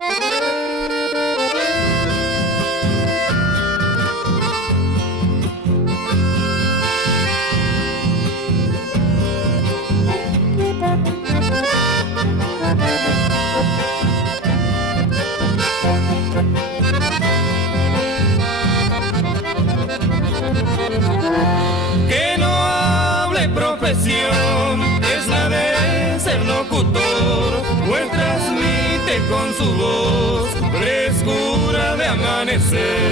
Que no hable profesión, es la de ser locutor, pues transmite con su voz frescura de amanecer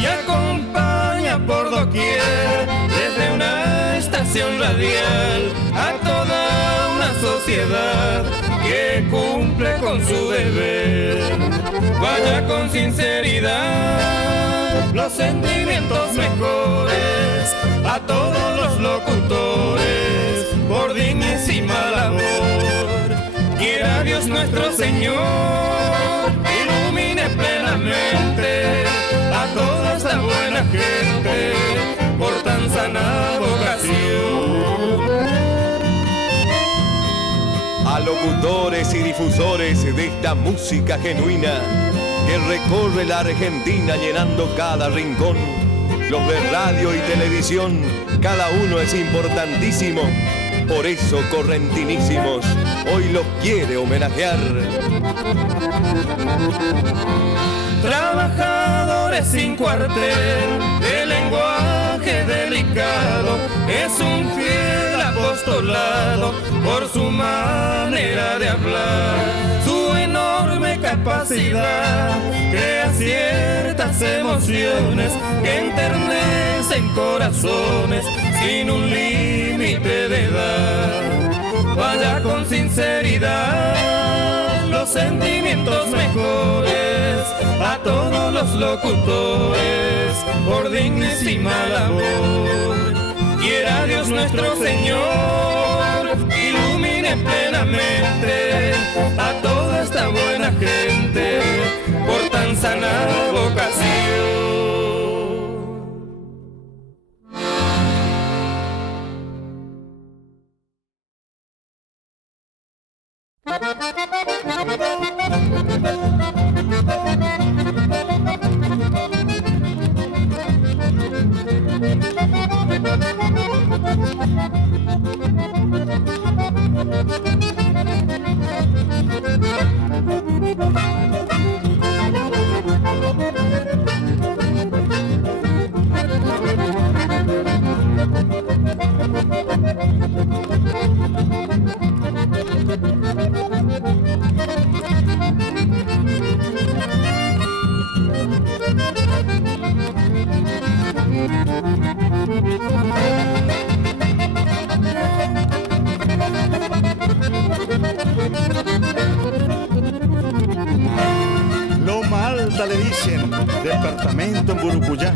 y acompaña por doquier desde una estación radial a toda una sociedad que cumple con su deber. Vaya con sinceridad los sentimientos mejores a todos los locutores por dignísima labor. Quiera Dios nuestro Señor ilumine plenamente a toda esta buena gente por tan sana vocación. A locutores y difusores de esta música genuina que recorre la Argentina llenando cada rincón, los de radio y televisión, cada uno es importantísimo. Por eso Correntinísimos hoy los quiere homenajear. Trabajadores sin cuartel, de lenguaje delicado, es un fiel apostolado por su manera de hablar. Su enorme capacidad crea ciertas emociones que enternecen corazones sin un límite de edad. Vaya con sinceridad los sentimientos mejores a todos los locutores por dignísima labor. Quiera Dios nuestro Señor ilumine plenamente a toda esta buena gente por tan sana vocación. Loma Alta le dicen, departamento en Burucuyá.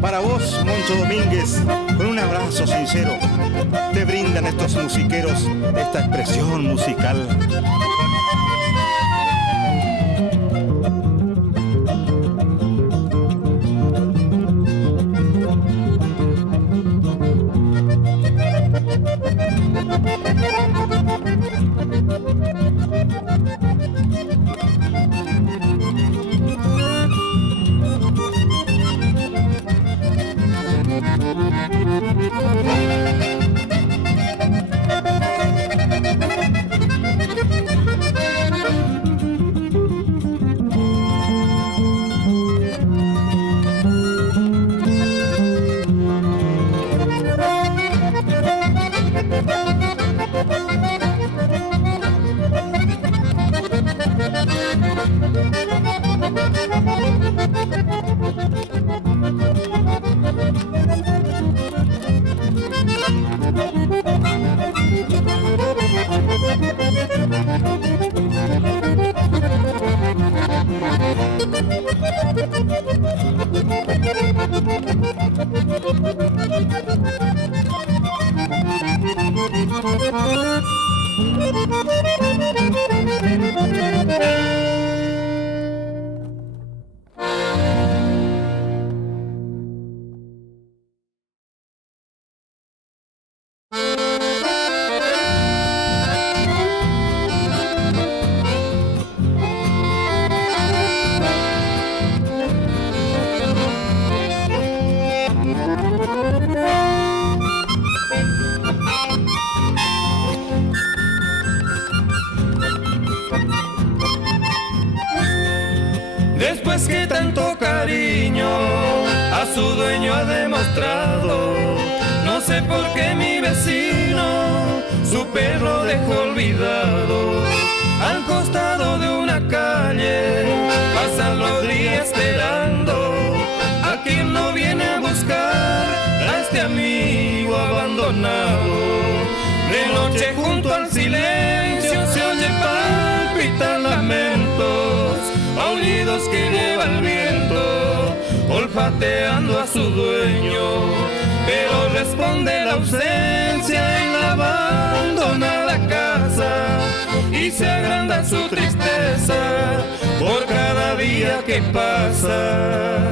Para vos, Moncho Domínguez, con un abrazo sincero, te brindan estos musiqueros esta expresión musical. después que tanto cariño a su dueño ha demostrado. No sé por qué mi vecino su perro dejó olvidado. Al costado de una calle pasan los días esperando a quien no viene a buscar a este amigo abandonado. De noche junto al silencio se oye palpitar lamentos, aullidos que lleva el viento, olfateando a su dueño. Pero responde la ausencia en la abandonada casa y se agranda su tristeza por cada día que pasa.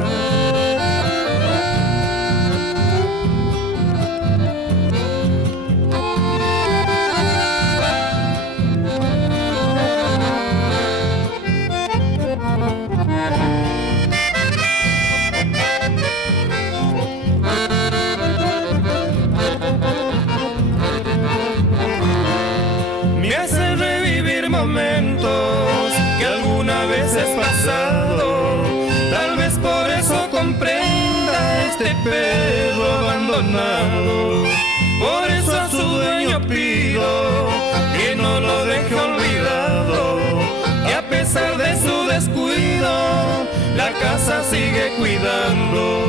Momentos que alguna vez es pasado, tal vez por eso comprenda este perro abandonado. Por eso a su dueño pido que no lo deje olvidado, que a pesar de su descuido la casa sigue cuidando.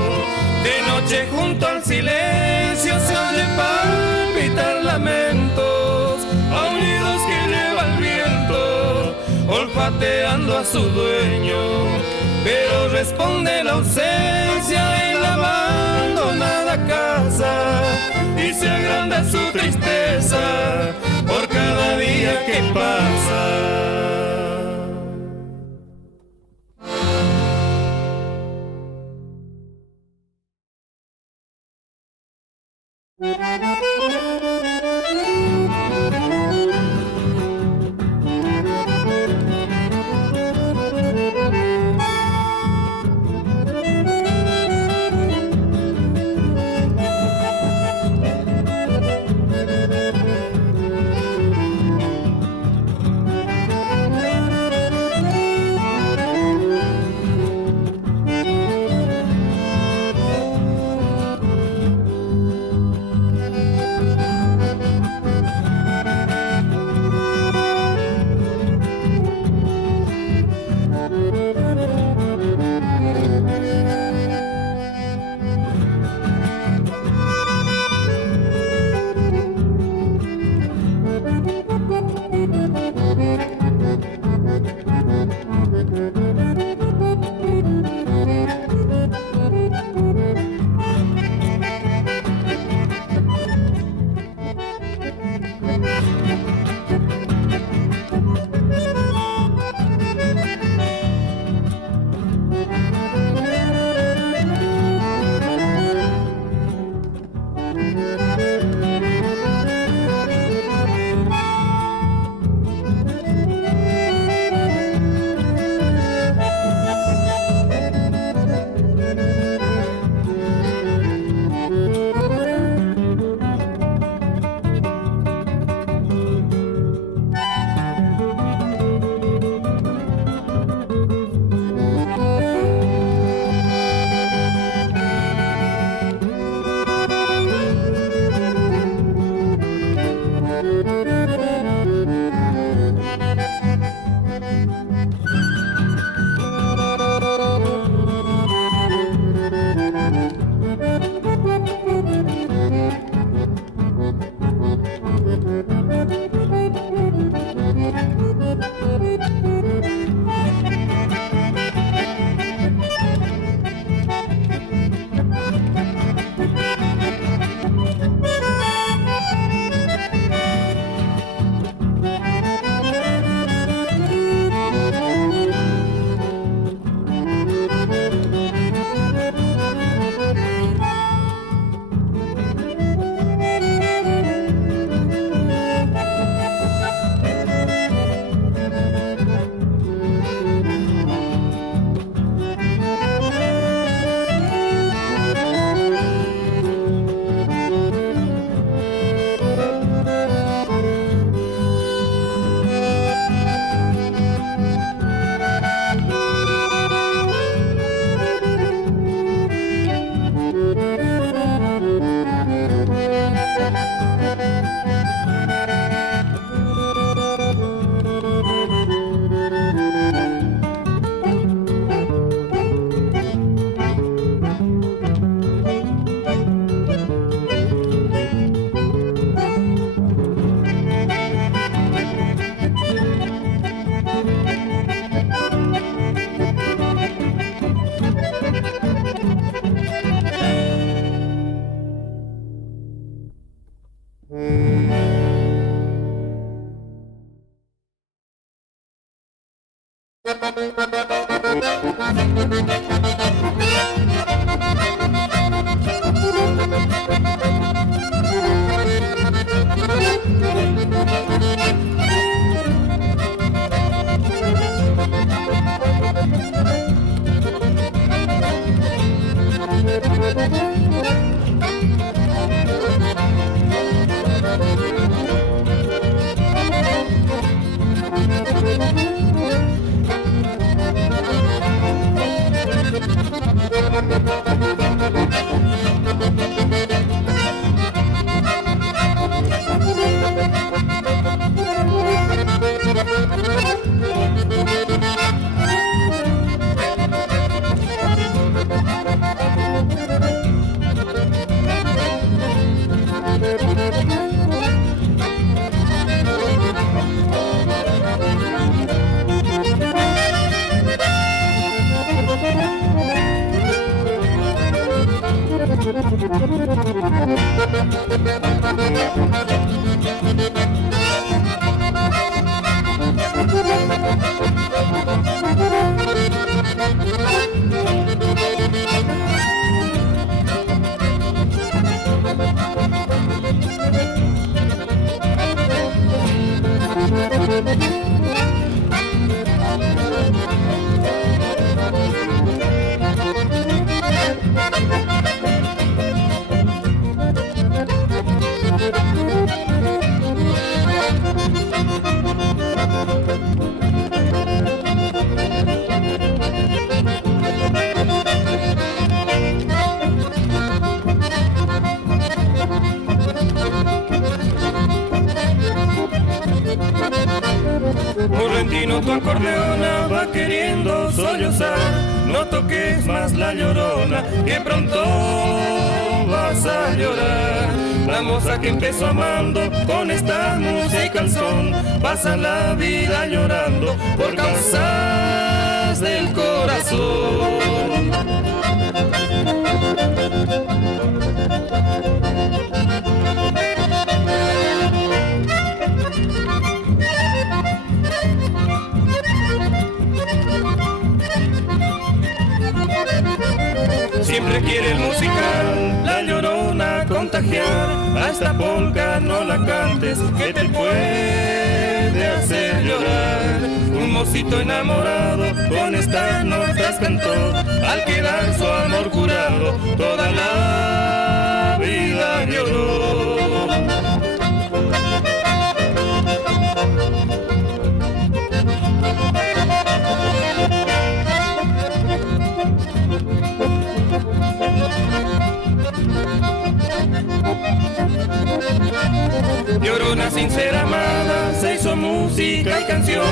De noche junto al silencio se oye palpitar lamentos, aullidos que lleva el viento, olfateando a su dueño. Pero responde la ausencia en la abandonada casa y se agranda su tristeza por cada día que pasa. Correntino, tu acordeona va queriendo sollozar, no toques más la llorona, que pronto vas a llorar. La moza que empezó amando con esta música al son, pasa la vida llorando por causas del corazón. Siempre quiere el musical, la llorona contagiar. A esta polca no la cantes, que te puede hacer llorar. Un mocito enamorado con estas notas cantó, al quedar su amor curado, toda la vida lloró. Llorona sincera amada, se hizo música y canción,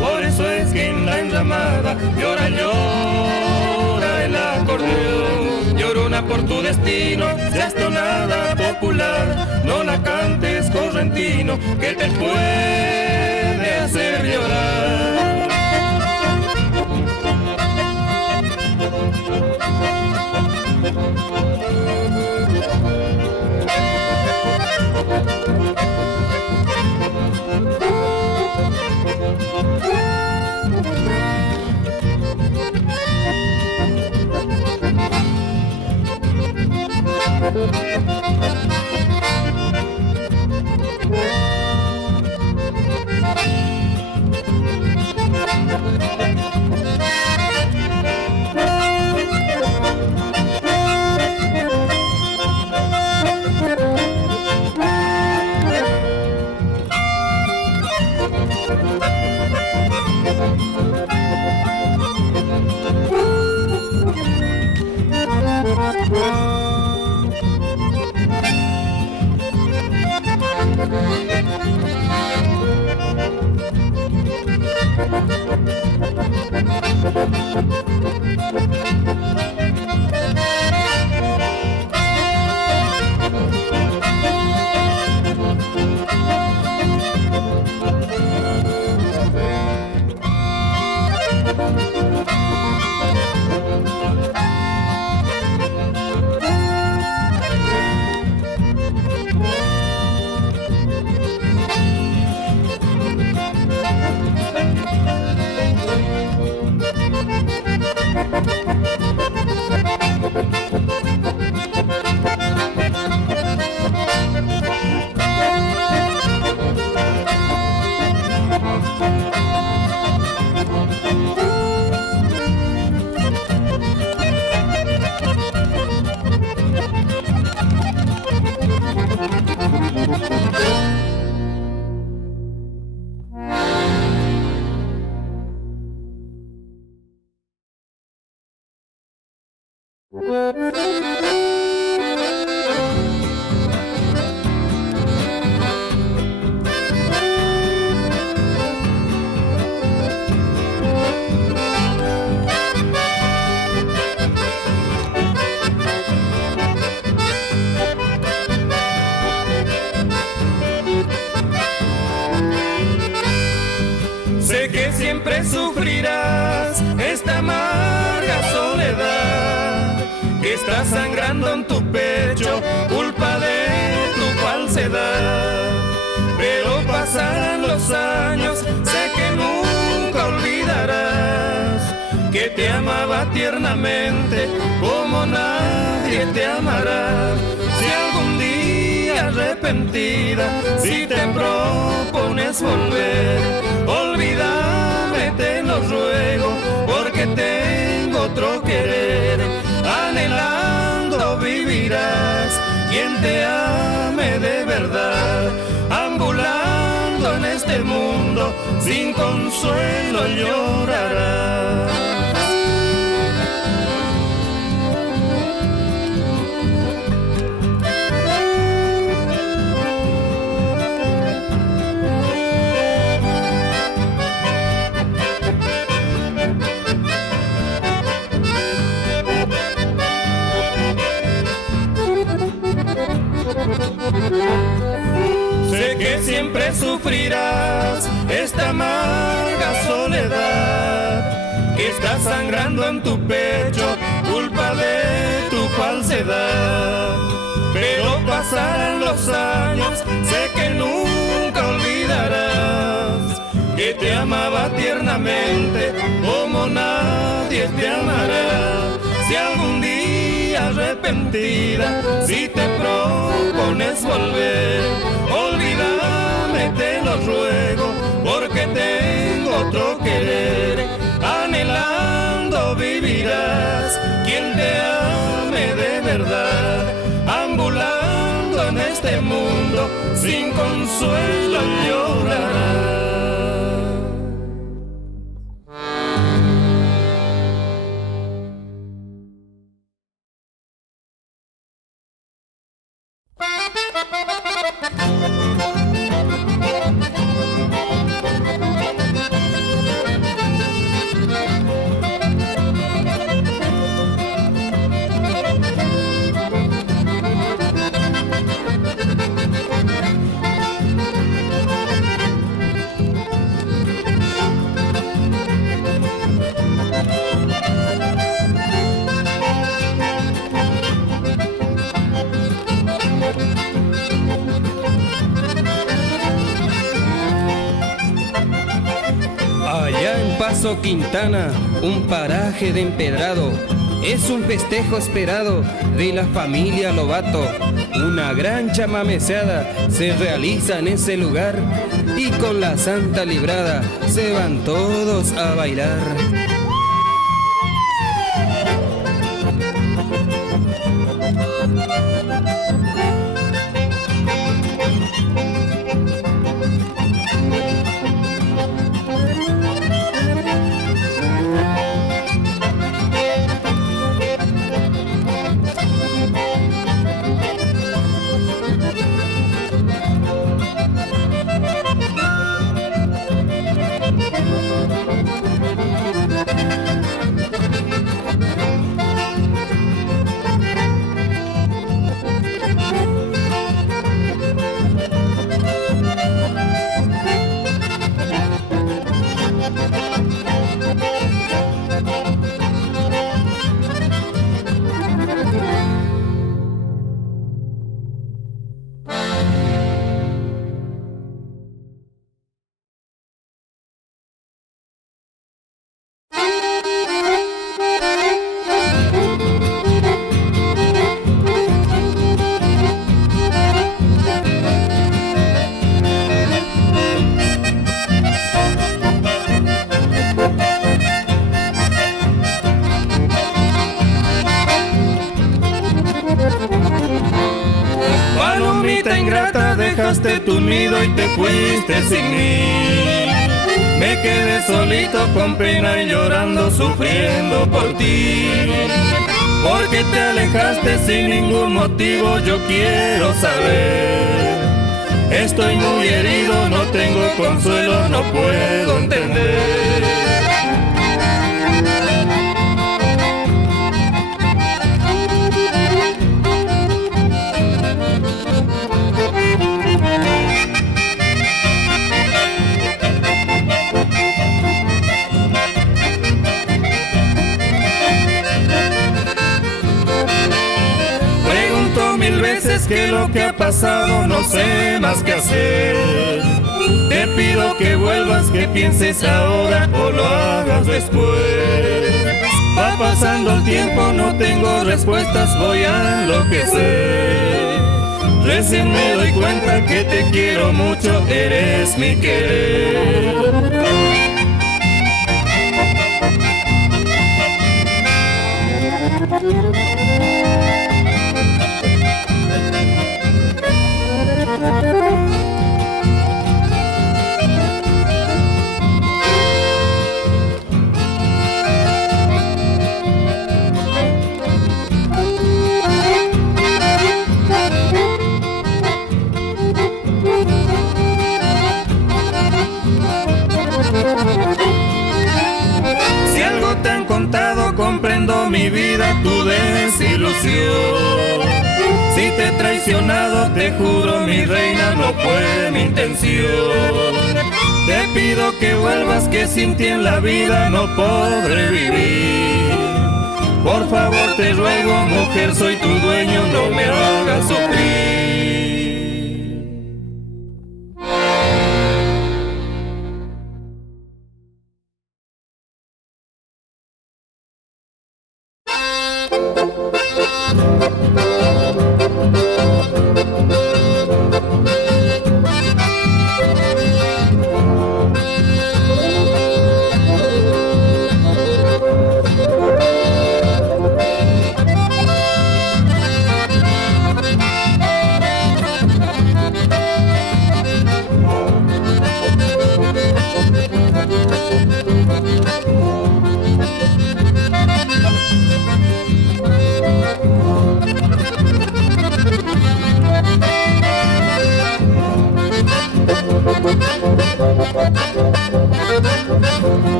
por eso es que en la enramada llora, llora el acordeón. Llorona por tu destino, seas tonada popular, no la cantes correntino, que te puede hacer llorar. Sé que siempre sufrirás esta amarga soledad que está sangrando en tu pecho, culpa de tu falsedad. Pero pasarán los años, sé que nunca olvidarás que te amaba tiernamente como nadie te amará. Si algún día arrepentida, si te propones volver, olvídame, te lo ruego, porque tengo otro querer. Anhelando vivirás, quien te ame de verdad, ambulando en este mundo, sin consuelo llorarás. Sé que siempre sufrirás esta amarga soledad que está sangrando en tu pecho, culpa de tu falsedad. Pero pasarán los años, sé que nunca olvidarás que te amaba tiernamente como nadie te amará. Si algún día arrepentida, si te propones volver, olvídame, te lo ruego, porque tengo otro querer. Anhelando vivirás, quien te ame de verdad, ambulando en este mundo, sin consuelo llorarás. Paso Quintana, un paraje de empedrado, es un festejo esperado de la familia Lobato. Una gran chamameceada se realiza en ese lugar y con la santa librada se van todos a bailar. Dejaste tu nido y te fuiste sin mí. Me quedé solito con pena y llorando, sufriendo por ti. ¿Por qué te alejaste sin ningún motivo? Yo quiero saber. Estoy muy herido, no tengo consuelo, no puedo entender. Que lo que ha pasado no sé más qué hacer. Te pido que vuelvas, que pienses ahora o lo hagas después. Va pasando el tiempo, no tengo respuestas, voy a enloquecer. Recién me doy cuenta que te quiero mucho, eres mi querer. Si algo te han contado, comprendo mi vida, tu desilusión. Si te he traicionado, te juro mi reina, no fue mi intención. Te pido que vuelvas, que sin ti en la vida no podré vivir. Por favor te ruego, mujer, soy tu dueño, no me hagas sufrir.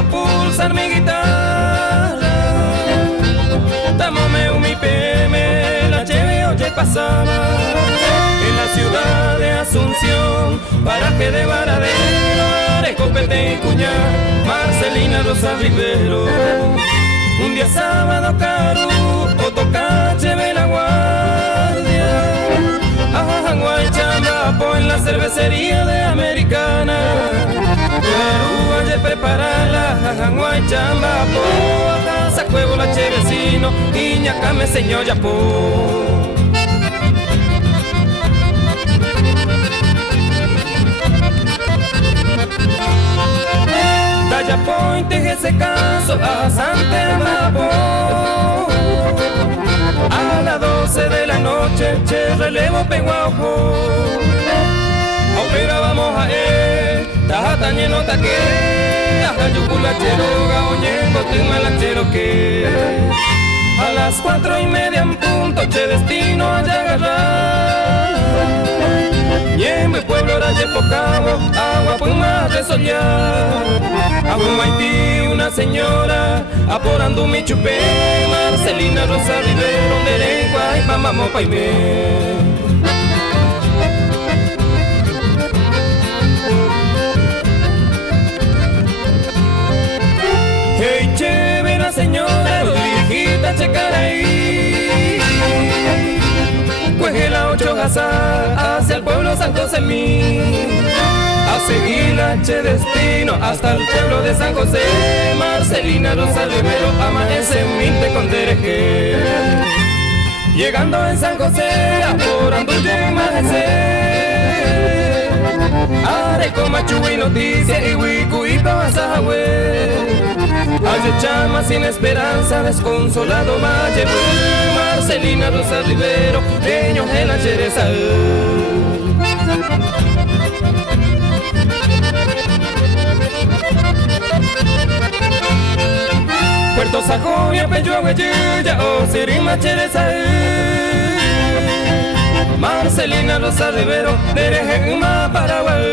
a pulsar mi guitarra. Tamome un mi PM, la cheve oye pasaba. En la ciudad de Asunción, paraje de Varadero, Arecopete y Cuñar, Marcelina Rosa Rivero. Un día sábado Caru, Otocache ve la guardia. Guaychambapo en la cervecería de Americana. Caru ayer prepararla, Guaychambapo. A casa cuevo la chevecino, Iñaca me enseñó yapo. Dayapo y ese caso a Santiago. A las 12 de la noche, che relevo peguajo. Opera vamos a taja lleno taque. Aja yuculachero, gaoñengo, timalachero que. A las 4:30 en punto, che destino a agarrar. Ñembe pueblo raye pocavo, agua puma de soñar. Agua Haití una señora, aporando mi chupé. Marcelina Rosa Rivero, Neregua y mamamo paime. Hey chévere señora, viejita checar ahí. Cueje la 8 Gazar, hacia el pueblo San José mí. A seguir la che destino hasta el pueblo de San José. Marcelina Rosa Rivero, amanece en Minte con dereje. Llegando en San José, aporando un amanece. Areco machu y noticia y huicuito a Sahagüe. Ayer chama sin esperanza, desconsolado Maye. Marcelina Rosa Rivero, leño en la chereza. Puerto Sajonia, Peyo, Hueya, o Sirima, Chereza. Marcelina Rosa Rivero, Derejema, Paraguay.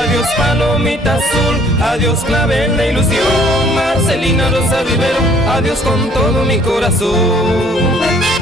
Adiós palomita azul, adiós clavel de ilusión. Marcelina Rosa Rivero, adiós con todo mi corazón.